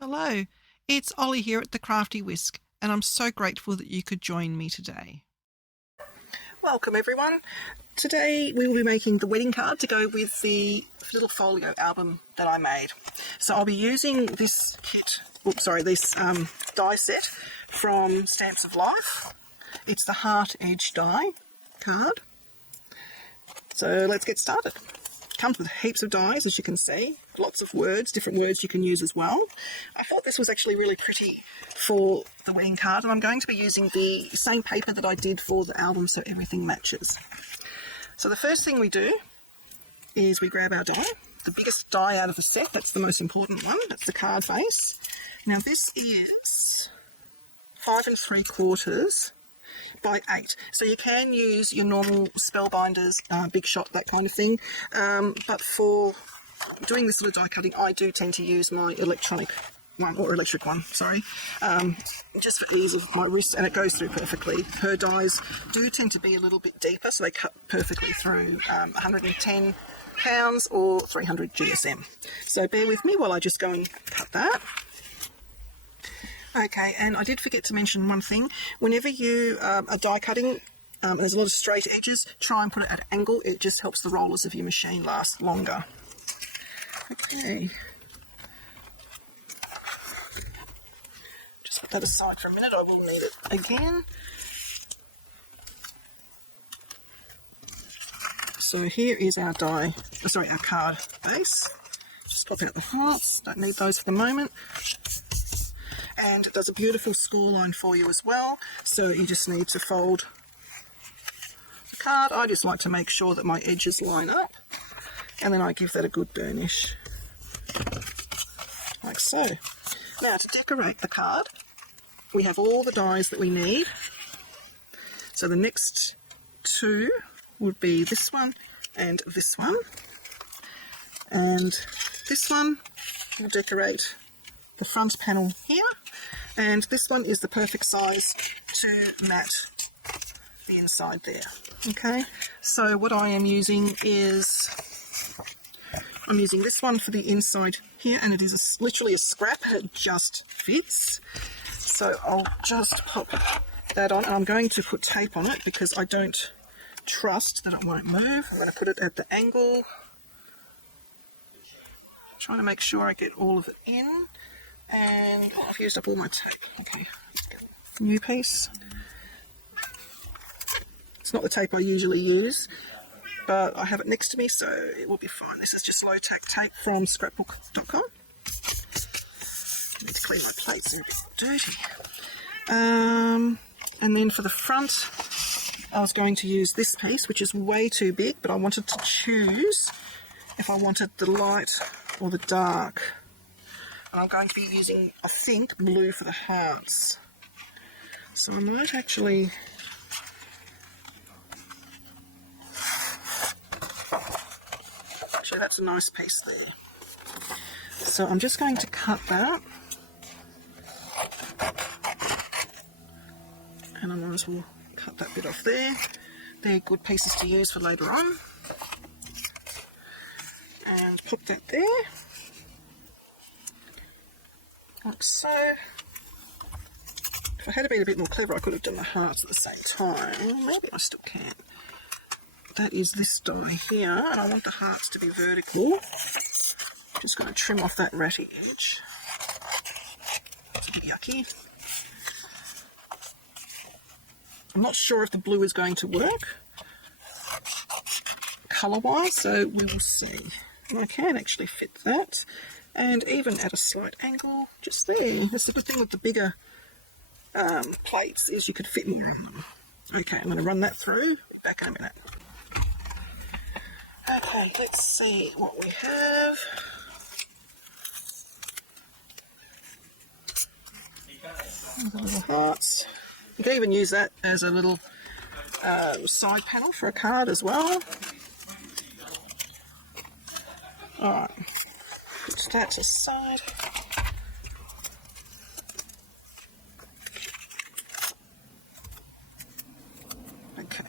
Hello, it's Ollie here at the Crafty Whisk, and I'm so grateful that you could join me today. Welcome everyone. Today we will be making the wedding card to go with the little folio album that I made. So I'll be using this this die set from Stamps of Life. It's the heart edge die card. So let's get started. Comes with heaps of dies, as you can see, lots of words, different words you can use as well. I thought this was actually really pretty for the wedding card, and I'm going to be using the same paper that I did for the album so everything matches. So the first thing we do is we grab our die, the biggest die out of the set, that's the most important one, that's the card face. Now this is 5 3/4 by 8, so you can use your normal spellbinders, big shot, that kind of thing, but for doing this little die cutting I do tend to use my electric one, just for ease of my wrist, and it goes through perfectly. Her dies do tend to be a little bit deeper, so they cut perfectly through 110 pounds or 300 GSM. So bear with me while I just go and cut that. Okay, and I did forget to mention one thing. Whenever you are die cutting, there's a lot of straight edges, try and put it at an angle. It just helps the rollers of your machine last longer. Okay. Just put that aside for a minute, I will need it again. So here is our our card base. Just pop out the hearts, don't need those for the moment. And it does a beautiful score line for you as well, so you just need to fold the card. I just like to make sure that my edges line up, and then I give that a good burnish, like so. Now to decorate the card, we have all the dies that we need. So the next two would be this one and this one, and this one will decorate the front panel here, and this one is the perfect size to mat the inside there. Okay, so what I am using is, I'm using this one for the inside here, and it is literally a scrap, it just fits. So I'll just pop that on, and I'm going to put tape on it because I don't trust that it won't move. I'm going to put it at the angle, trying to make sure I get all of it in. And I've used up all my tape. Okay, new piece. It's not the tape I usually use, but I have it next to me, so it will be fine. This is just low-tack tape from scrapbook.com. I need to clean my plates, they're a bit dirty. And then for the front, I was going to use this piece, which is way too big, but I wanted to choose if I wanted the light or the dark. And I'm going to be using, I think, blue for the hearts. So I might actually that's a nice piece there. So I'm just going to cut that, and I might as well cut that bit off there. They're good pieces to use for later on. And put that there, like so. If I had been a bit more clever, I could have done the hearts at the same time. Maybe I still can. That is this die here, and I want the hearts to be vertical. Just going to trim off that ratty edge. It's a bit yucky. I'm not sure if the blue is going to work colour-wise, so we will see. And I can actually fit that, and even at a slight angle, just there. That's the good thing with the bigger plates, is you could fit more on them. Okay, I'm going to run that through, back in a minute. Okay, let's see what we have. The little hearts. You can even use that as a little side panel for a card as well. Alright, put that aside. Okay.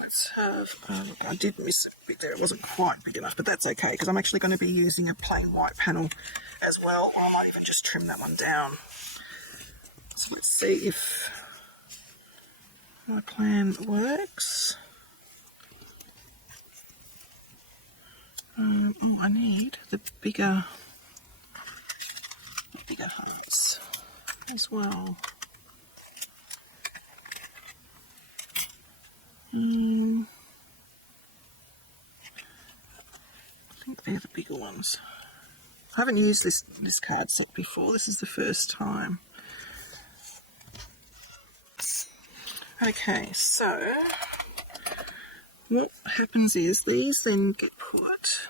Let's have, look, I did miss a bit there, it wasn't quite big enough, but that's okay because I'm actually going to be using a plain white panel as well, or I might even just trim that one down. So let's see if my plan works. Oh, I need the bigger hearts as well. I think they're the bigger ones. I haven't used this card set before. This is the first time. Okay, so what happens is these then get put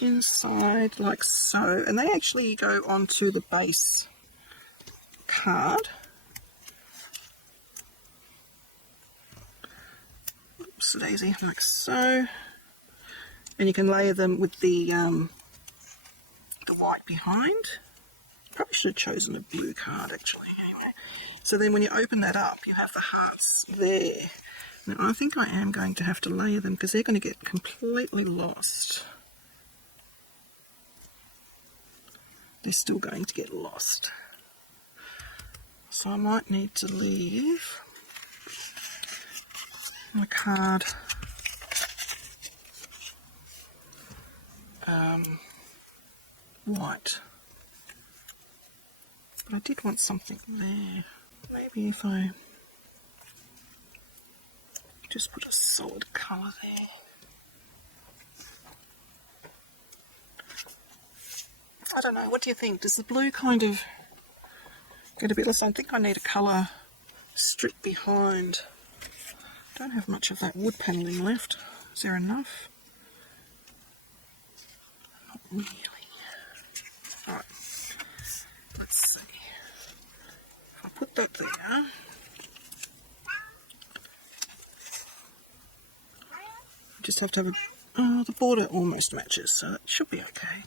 inside like so, and they actually go onto the base card. Oops, daisy, like so. And you can layer them with the white behind. Probably should have chosen a blue card actually. So then when you open that up, you have the hearts there. Now I think I am going to have to layer them because they're going to get completely lost. They're still going to get lost. So I might need to leave my card white. But I did want something there. Maybe if I just put a solid colour there. I don't know, what do you think? Does the blue kind of get a bit less? I think I need a colour strip behind. Don't have much of that wood panelling left. Is there enough? Not really. Alright, let's see. If I put that there, just have to have a, the border almost matches, so that should be okay.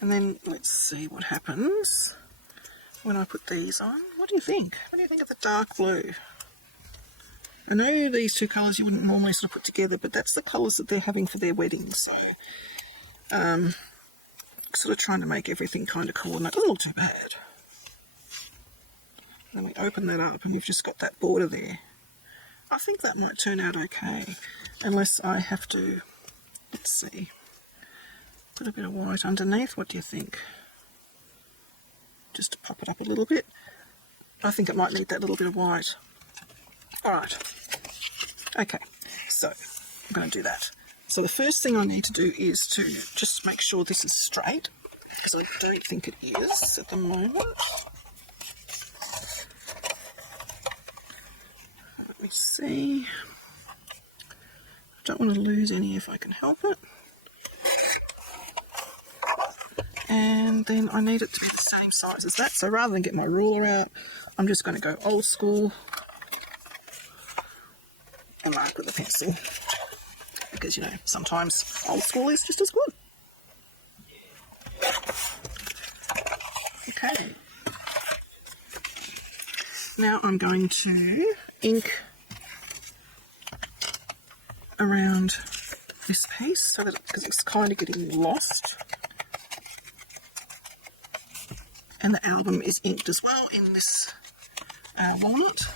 And then let's see what happens when I put these on. What do you think? What do you think of the dark blue? I know these two colours you wouldn't normally sort of put together, but that's the colours that they're having for their wedding, so sort of trying to make everything kind of coordinate. Doesn't look too bad. And then we open that up and we've just got that border there. I think that might turn out okay, unless I have to, let's see, put a bit of white underneath. What do you think? Just to pop it up a little bit. I think it might need that little bit of white. Alright, okay, so I'm going to do that. So the first thing I need to do is to just make sure this is straight, because I don't think it is at the moment. Let me see. I don't want to lose any if I can help it. And then I need it to be the same size as that, so rather than get my ruler out, I'm just going to go old school and mark with a pencil, because, you know, sometimes old school is just as good. Okay. Now I'm going to ink around this piece, so that because it's kind of getting lost. And the album is inked as well in this walnut.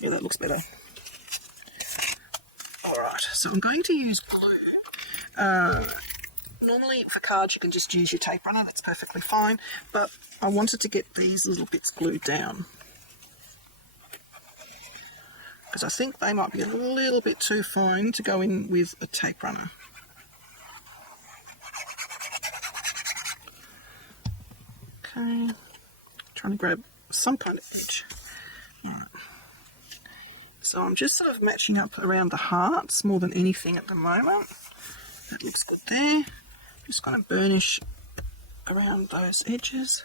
Yeah, that looks better. Alright, so I'm going to use glue. Normally for cards you can just use your tape runner, that's perfectly fine, but I wanted to get these little bits glued down, because I think they might be a little bit too fine to go in with a tape runner. Okay, trying to grab some kind of edge. Alright. So I'm just sort of matching up around the hearts more than anything at the moment. That looks good there. Just going to burnish around those edges.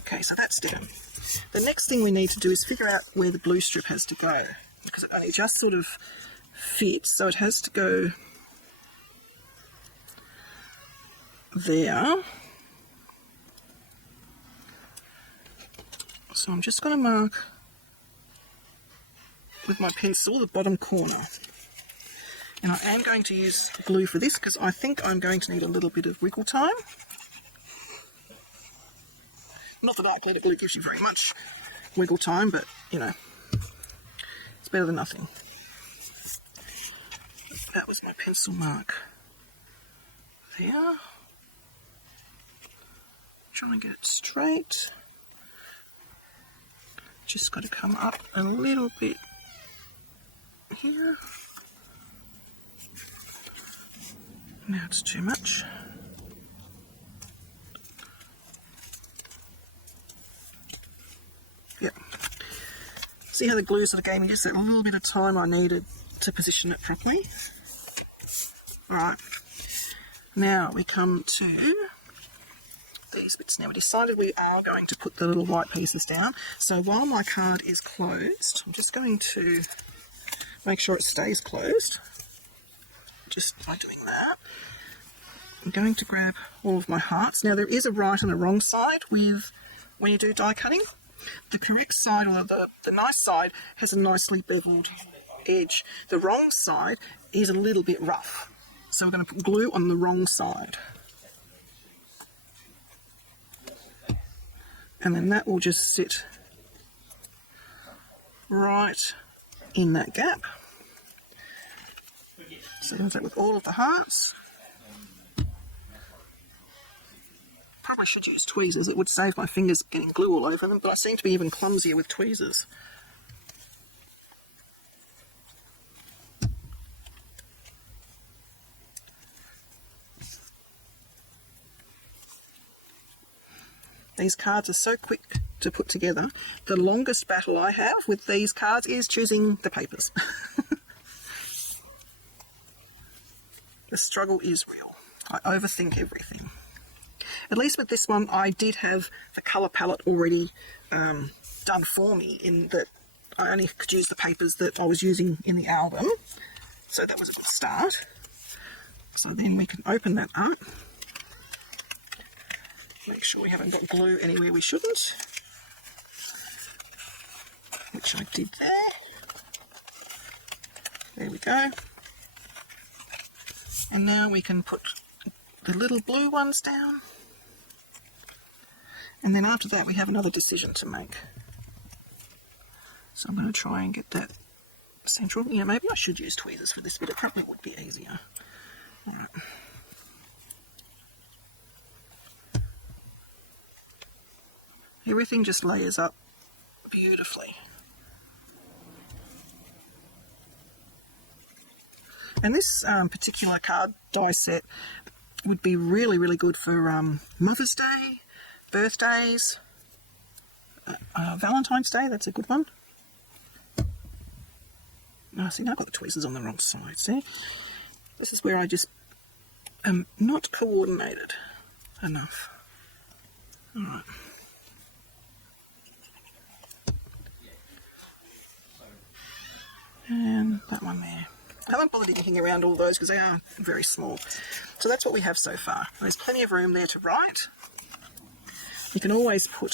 Okay, so that's down. The next thing we need to do is figure out where the blue strip has to go, because it only just sort of fits, so it has to go there. So I'm just going to mark with my pencil the bottom corner. And I am going to use glue for this because I think I'm going to need a little bit of wiggle time. Not that glitter glue gives you very much wiggle time, but you know, it's better than nothing. That was my pencil mark there. Trying to get it straight. Just got to come up a little bit here. Now it's too much. Yep. See how the glue sort of gave me just that little bit of time I needed to position it properly? Alright. Now we come to these bits. Now we decided we are going to put the little white pieces down. So while my card is closed, I'm just going to make sure it stays closed. Just by doing that. I'm going to grab all of my hearts. Now there is a right and a wrong side with when you do die cutting. The correct side, or the nice side, has a nicely beveled edge. The wrong side is a little bit rough. So we're going to put glue on the wrong side. And then that will just sit right in that gap. So do that with all of the hearts. Probably should use tweezers. It would save my fingers getting glue all over them, but I seem to be even clumsier with tweezers. These cards are so quick to put together. The longest battle I have with these cards is choosing the papers. The struggle is real. I overthink everything. At least with this one, I did have the colour palette already done for me, in that I only could use the papers that I was using in the album. So that was a good start. So then we can open that up. Make sure we haven't got glue anywhere we shouldn't. Which I did there. There we go. And now we can put the little blue ones down. And then after that we have another decision to make. So I'm going to try and get that central. Yeah, maybe I should use tweezers for this bit. It probably would be easier. All right. Everything just layers up beautifully. And this particular card die set would be really, really good for Mother's Day, birthdays, Valentine's Day. That's a good one. Oh, see, now I've got the tweezers on the wrong side, see? This is where I just am not coordinated enough. All right. And that one there. I haven't bothered anything around all those because they are very small. So that's what we have so far. There's plenty of room there to write. You can always put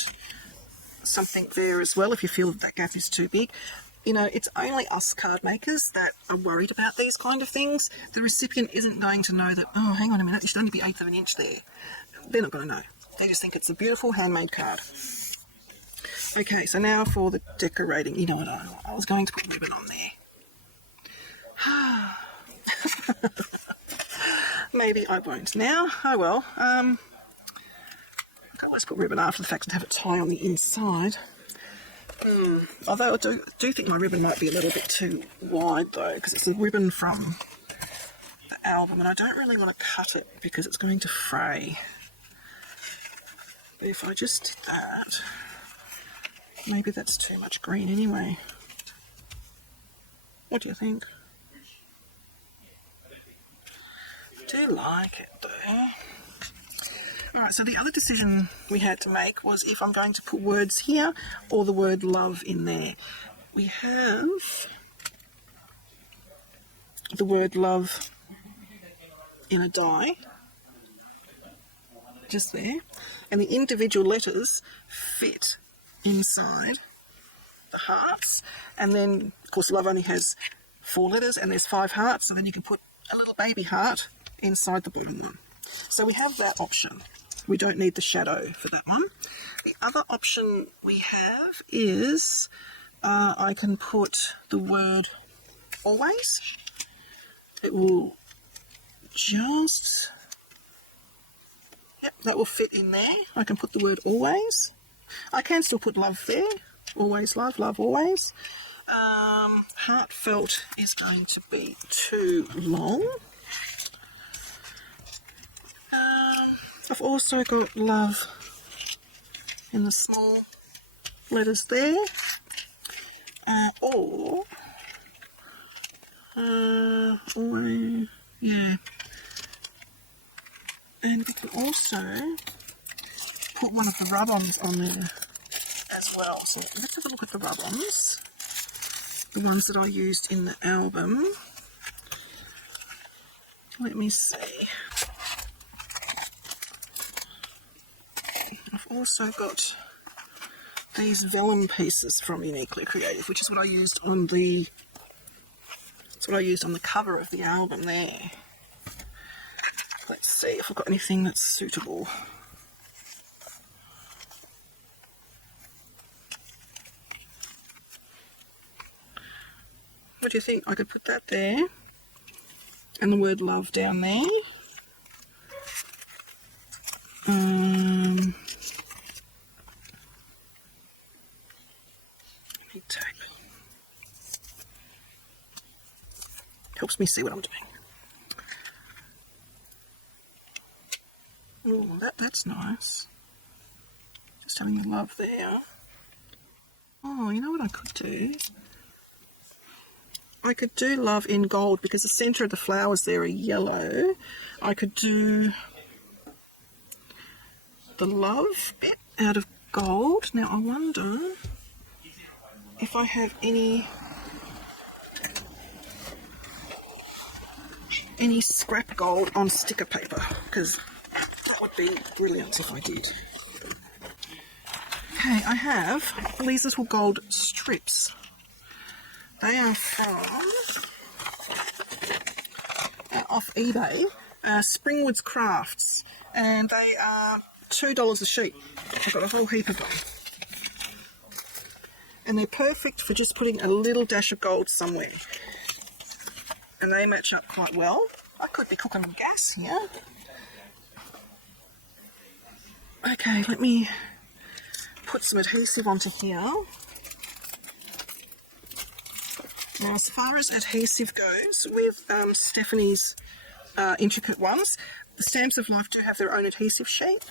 something there as well if you feel that gap is too big. You know, it's only us card makers that are worried about these kind of things. The recipient isn't going to know that, oh, hang on a minute, it should only be 1/8 of an inch there. They're not going to know. They just think it's a beautiful handmade card. Okay, so now for the decorating. You know what, I was going to put ribbon on there. Maybe I won't now. Oh well. I can always put ribbon after the fact and have it tie on the inside. Although I do think my ribbon might be a little bit too wide though, because it's a ribbon from the album and I don't really want to cut it because it's going to fray. But if I just did that, maybe that's too much green anyway. What do you think? I do like it though. Alright, so the other decision we had to make was if I'm going to put words here or the word love in there. We have the word love in a die. just there, and the individual letters fit inside the hearts. And then, of course, love only has 4 letters and there's 5 hearts, so then you can put a little baby heart inside the bottom one. So we have that option. We don't need the shadow for that one. The other option we have is I can put the word always. It will just, yep, that will fit in there. I can put the word always. I can still put love there. Always love, love always. Heartfelt is going to be too long. I've also got love in the small letters there. Yeah. And we can also put one of the rub-ons on there as well. So let's have a look at the rub-ons. The ones that I used in the album. Let me see. I've also got these vellum pieces from Uniquely Creative, which is what I used on the cover of the album there. Let's see if I've got anything that's suitable. What do you think? I could put that there and the word love down there. Tape. Helps me see what I'm doing. Oh, that's nice. Just having the love there. Oh, you know what I could do? I could do love in gold because the centre of the flowers there are yellow. I could do the love bit out of gold. Now I wonder if I have any scrap gold on sticker paper, because that would be brilliant if I did. Okay, I have these little gold strips. They are from off eBay, Springwood's Crafts, and they are $2 a sheet. I've got a whole heap of them. And they're perfect for just putting a little dash of gold somewhere. And they match up quite well. I could be cooking with gas here. Okay, let me put some adhesive onto here. Now, as far as adhesive goes, with Stephanie's intricate ones, the Stamps of Life do have their own adhesive sheet.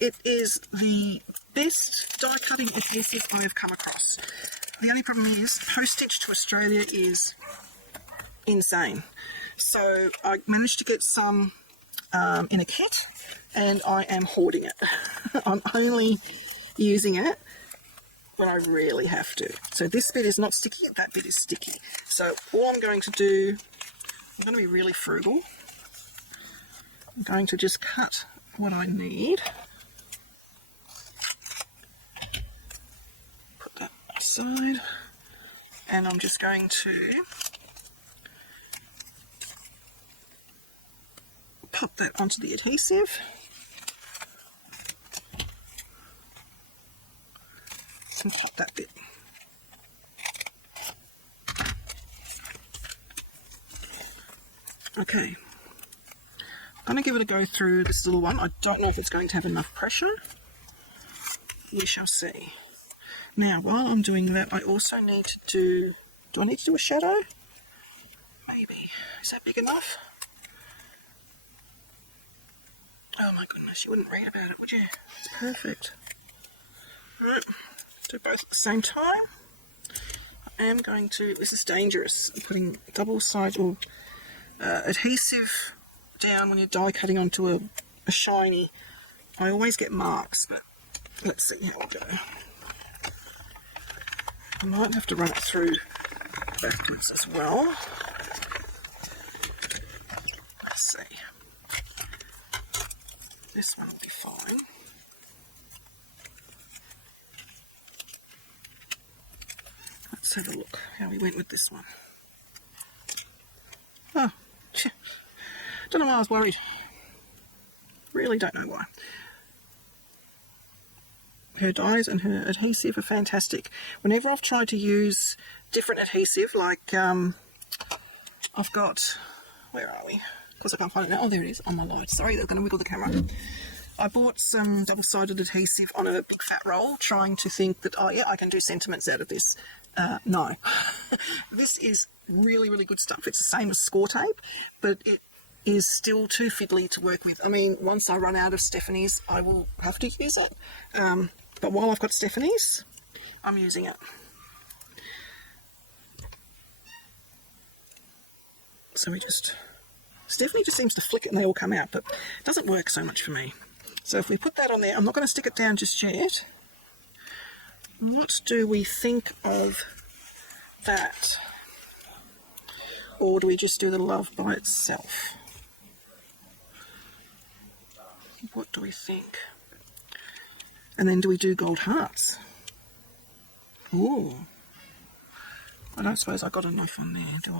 It is the best die cutting adhesive I have come across. The only problem is postage to Australia is insane. So I managed to get some in a kit, and I am hoarding it. I'm only using it when I really have to. So this bit is not sticky, that bit is sticky. So all I'm going to do, I'm going to be really frugal. I'm going to just cut what I need. Put that aside. And I'm just going to pop that onto the adhesive. And pop that bit. Okay. I'm going to give it a go through this little one. I don't know if it's going to have enough pressure. We shall see. Now, while I'm doing that, I also need to do I need to do a shadow? Maybe. Is that big enough? Oh my goodness, you wouldn't read about it, would you? It's perfect. Right. Do both at the same time. I am going to, this is dangerous, putting double-sided adhesive down when you're die cutting onto a shiny. I always get marks, but let's see how we go. I might have to run it through backwards as well. Let's see. This one will be fine. Let's have a look how we went with this one. Oh, don't know why I was worried. Really don't know why. Her dyes and her adhesive are fantastic. Whenever I've tried to use different adhesive, like I've got, where are we? Because I can't find it now. Oh, there it is on my load. Sorry, they're going to wiggle the camera. I bought some double-sided adhesive on a big fat roll, trying to think that, oh yeah, I can do sentiments out of this. No. This is really, really good stuff. It's the same as score tape, but it is still too fiddly to work with. I mean, once I run out of Stephanie's, I will have to use it. But while I've got Stephanie's, I'm using it. So Stephanie just seems to flick it and they all come out, but it doesn't work so much for me. So if we put that on there, I'm not going to stick it down just yet. What do we think of that? Or do we just do the love by itself? What do we think? And then do we do gold hearts? Ooh. I don't suppose I got enough on there, do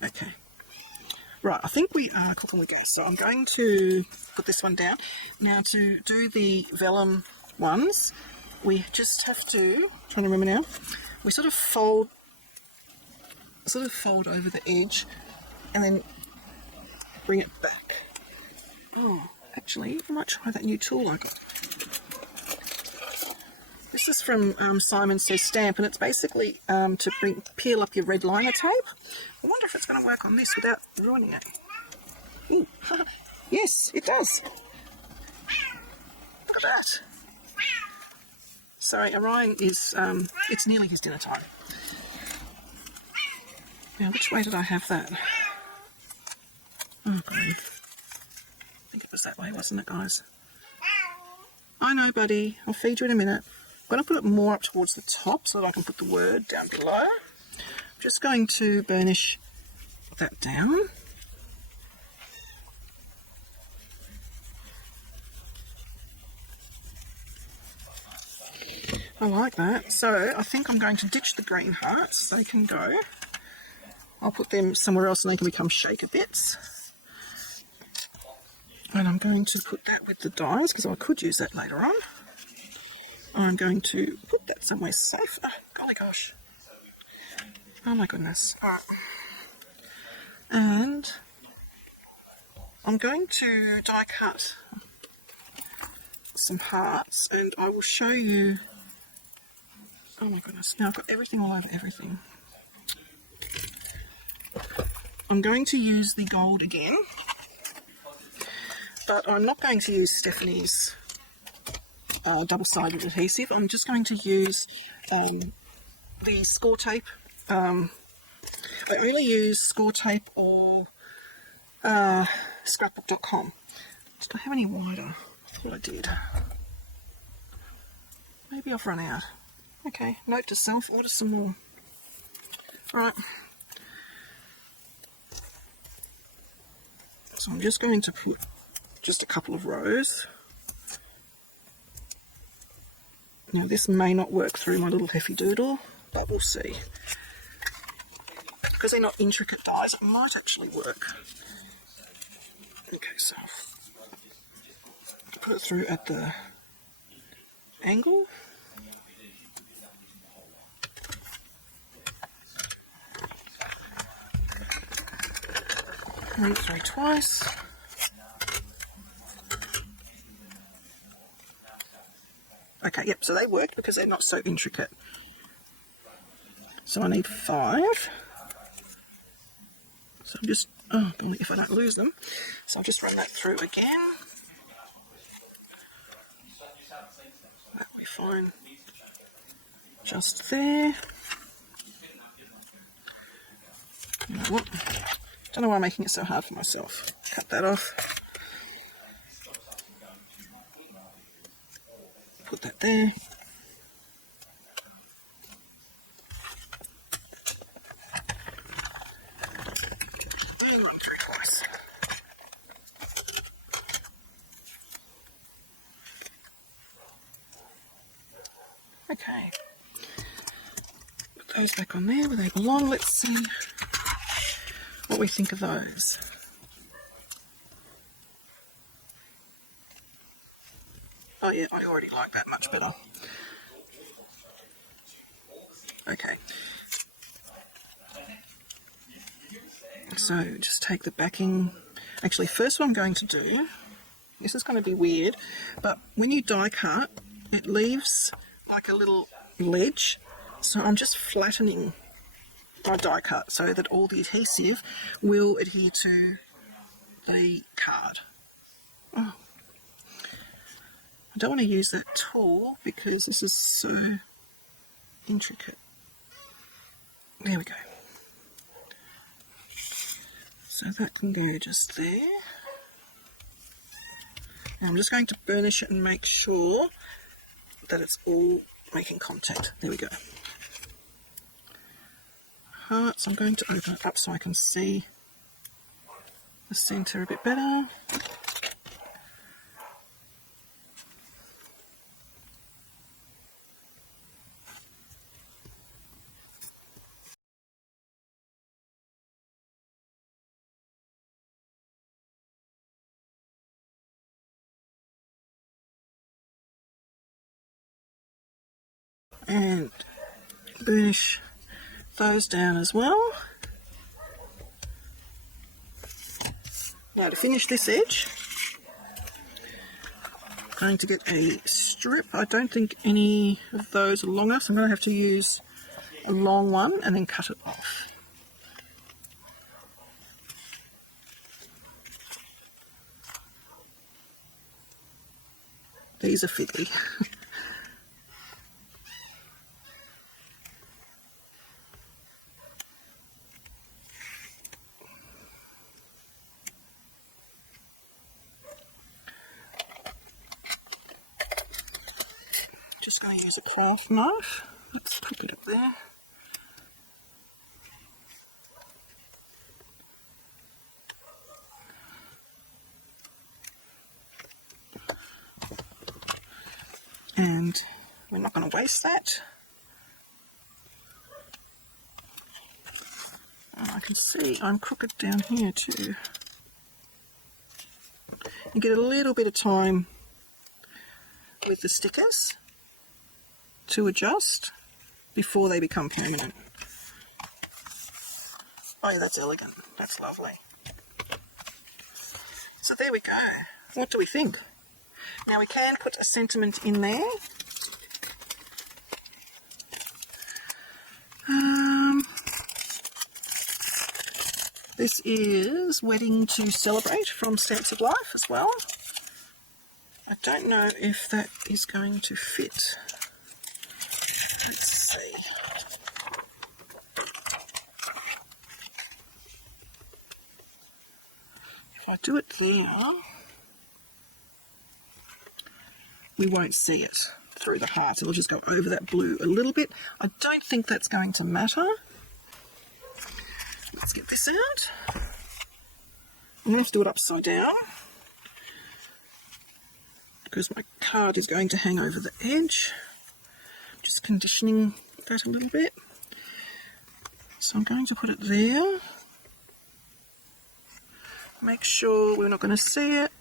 I? Okay. Right, I think we are cooking with gas. So I'm going to put this one down. Now to do the vellum ones, we just have to, trying to remember now, we sort of fold over the edge and then bring it back. Oh, actually, I might try that new tool I got. This is from Simon Says Stamp, and it's basically to peel up your red liner tape. I wonder if it's going to work on this without ruining it. Ooh, yes, it does. Look at that. Sorry, Orion is, it's nearly his dinner time. Now, which way did I have that? Oh, God. I think it was that way, wasn't it, guys? I know, buddy. I'll feed you in a minute. I'm going to put it more up towards the top so that I can put the word down below. I'm just going to burnish that down. I like that. So I think I'm going to ditch the green hearts. They can go. I'll put them somewhere else and they can become shaker bits. And I'm going to put that with the dies because I could use that later on. I'm going to put that somewhere safe. Oh, golly gosh. Oh my goodness. All right. And I'm going to die cut some hearts and I will show you. Oh my goodness. Now I've got everything all over everything. I'm going to use the gold again, but I'm not going to use Stephanie's double-sided adhesive. I'm just going to use the score tape. I only use score tape or scrapbook.com. Did I have any wider? I thought I did. Maybe I've run out. Okay, note to self, order some more. Right. So I'm just going to put just a couple of rows. Now this may not work through my little Heffy Doodle, but we'll see. Because they're not intricate dies, it might actually work. Okay, so put it through at the angle. Run it through twice. Okay, yep, so they work because they're not so intricate. So I need 5. So I'm just, oh golly, if I don't lose them. So I'll just run that through again. That'll be fine. Just there. You know what? Don't know why I'm making it so hard for myself. Cut that off. Put that there. And run through twice. Okay. Put those back on there where they belong. Let's see what we think of those. Oh yeah, I already like that much better. Okay. So just take the backing. Actually, first what I'm going to do, this is going to be weird, but when you die cut, it leaves like a little ledge. So I'm just flattening my die cut so that all the adhesive will adhere to the card. Oh. I don't want to use that tool because this is so intricate. There we go. So that can go just there. And I'm just going to burnish it and make sure that it's all making contact. There we go. Hearts, I'm going to open it up so I can see the centre a bit better. And burnish those down as well. Now to finish this edge, I'm going to get a strip. I don't think any of those are long enough, so I'm going to have to use a long one and then cut it off. These are fiddly. Just going to use a craft knife. Let's pop it up there. And we're not going to waste that. And I can see I'm crooked down here too. You get a little bit of time with the stickers to adjust before they become permanent. Oh yeah, that's elegant. That's lovely. So there we go. What do we think? Now we can put a sentiment in there. This is Wedding to Celebrate from Stamps of Life as well. I don't know if that is going to fit. Let's see. If I do it there, we won't see it through the heart. It'll just go over that blue a little bit. I don't think that's going to matter. Let's get this out. I'm going to have to do it upside down because my card is going to hang over the edge. Just conditioning that a little bit. So I'm going to put it there. Make sure we're not going to see it.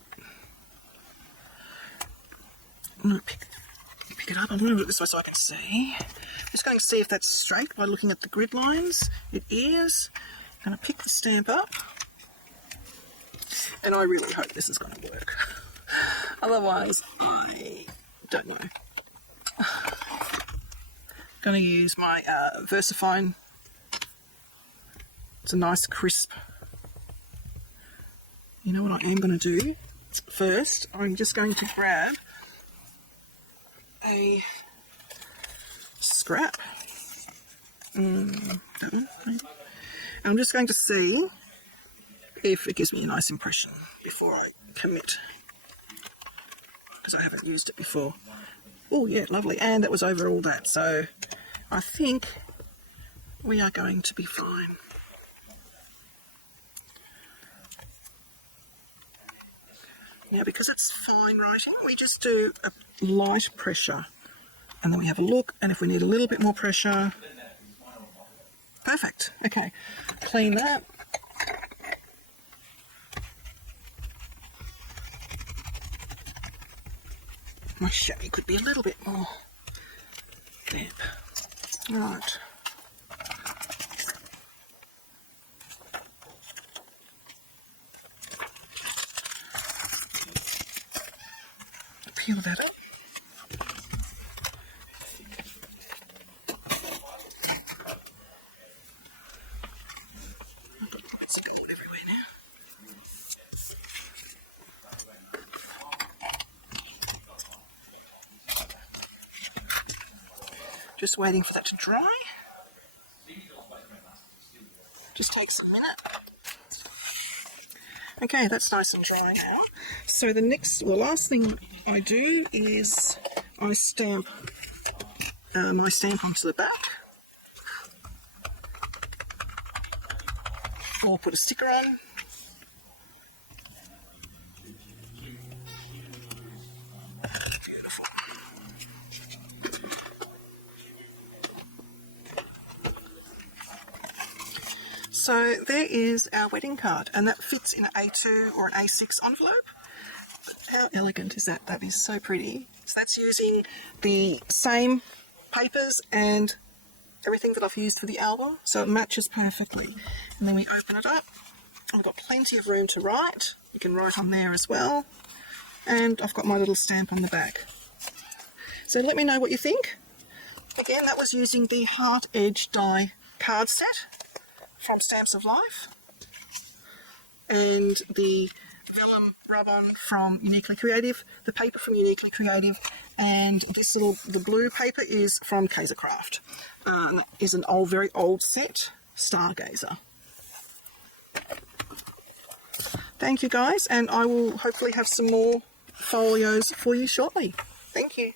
I'm going to pick it up. I'm going to do it this way so I can see. I'm just going to see if that's straight by looking at the grid lines. It is. I'm going to pick the stamp up. And I really hope this is going to work. Otherwise, I don't know. I'm going to use my VersaFine. It's a nice crisp. You know what I am going to do? First, I'm just going to grab a scrap. That one, maybe. I'm just going to see if it gives me a nice impression before I commit, because I haven't used it before. Oh yeah, lovely. And that was over all that, so I think we are going to be fine. Now, because it's fine writing, we just do a light pressure And then we have a look, and if we need a little bit more pressure, perfect. Okay, clean that. My chamois could be a little bit more damp. Right. Peel that up. I've got bits of gold everywhere now. Just waiting for that to dry. Just takes a minute. Okay, that's nice and dry now. So the last thing I do is I stamp my stamp onto the back, or put a sticker on. So there is our wedding card, and that fits in an A2 or an A6 envelope. How elegant is that? That is so pretty. So that's using the same papers and everything that I've used for the album, so it matches perfectly. And then we open it up. I've got plenty of room to write. You can write on there as well. And I've got my little stamp on the back. So let me know what you think. Again, that was using the Heart Edge die card set from Stamps of Life, and the vellum rub-on from Uniquely Creative, the paper from Uniquely Creative, and the blue paper is from Kaisercraft. And that is an very old set, Stargazer. Thank you guys, and I will hopefully have some more folios for you shortly. Thank you.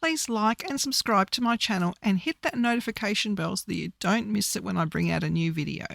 Please like and subscribe to my channel and hit that notification bell so that you don't miss it when I bring out a new video.